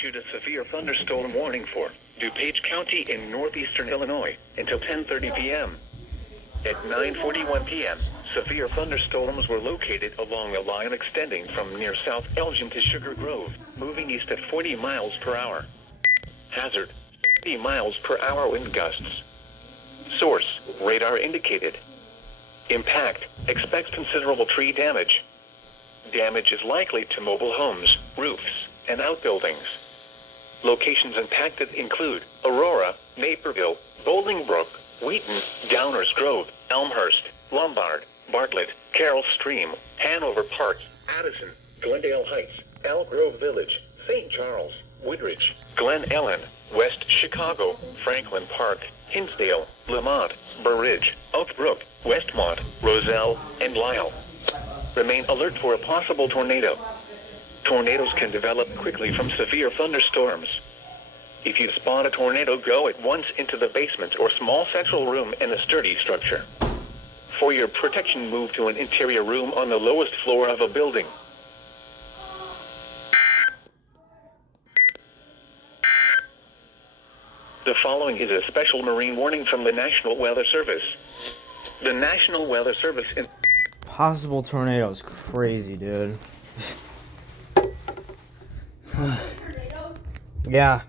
issued a severe thunderstorm warning for DuPage County in northeastern Illinois until 10:30 p.m. At 9:41 p.m., severe thunderstorms were located along a line extending from near South Elgin to Sugar Grove, moving east at 40 miles per hour. Hazard: 50 miles per hour wind gusts. Source: radar indicated. Impact: expects considerable tree damage. Damage is likely to mobile homes, roofs, and outbuildings. Locations impacted include Aurora, Naperville, Bolingbrook, Wheaton, Downers Grove, Elmhurst, Lombard, Bartlett, Carroll Stream, Hanover Park, Addison, Glendale Heights, Elk Grove Village, St. Charles, Woodridge, Glen Ellen, West Chicago, Franklin Park, Hinsdale, Lamont, Burr Ridge, Oak Brook, Westmont, Roselle, and Lisle. Remain alert for a possible tornado. Tornadoes can develop quickly from severe thunderstorms. If you spot a tornado, go at once into the basement or small central room in a sturdy structure. For your protection, move to an interior room on the lowest floor of a building. The following is a special marine warning from the National Weather Service. The National Weather Service Possible tornadoes, crazy, dude. Yeah.